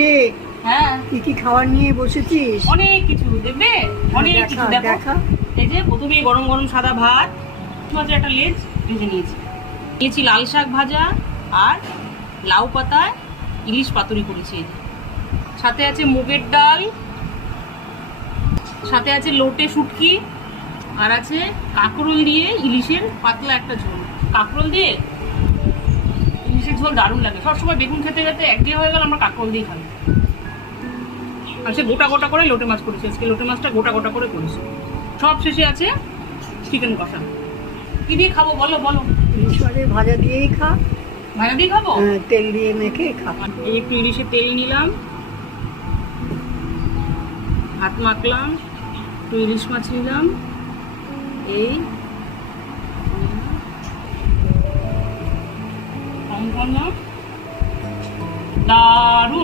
রে, হ্যাঁ কি কি খাবার নিয়ে বসেছিস? অনেক কিছু দেখবে, অনেক কিছু দেখো। দেখা। এই যে প্রথমে গরম গরম সাদা ভাত, মাছের একটা লেজ ভেজে নিয়েছি লাল শাক ভাজা, আর লাউ পাতায় ইলিশ পাতুরি করেছি। এই যে সাথে আছে মুগের ডাল, সাথে আছে লোটে শুটকি, আর আছে কাঁকরোল দিয়ে ইলিশের পাতলা একটা ঝোল। কাঁকরোল দিয়ে ইলিশের ঝোল দারুণ লাগে। সবসময় বেগুন খেতে খেতে একঘেয়ে হয়ে গেল, আমরা কাঁকরোল দিয়ে খাই। আর সে গোটা গোটা করে লোটে মাছ করেছি আজকে, লোটে মাছটা গোটা গোটা করে করেছি। সব শেষে আছে চিকেন কষা। কি দিয়ে খাবো বলো বলো? ইলিশ মাছের ভাজা দিয়েই খা। ভাজা দিয়ে খাবো? তেল দিয়ে মেখে খা। এই একটু ইলিশে তেল নিলাম, হাত মাখলাম, একটু ইলিশ মাছ নিলাম, এই দারুণ।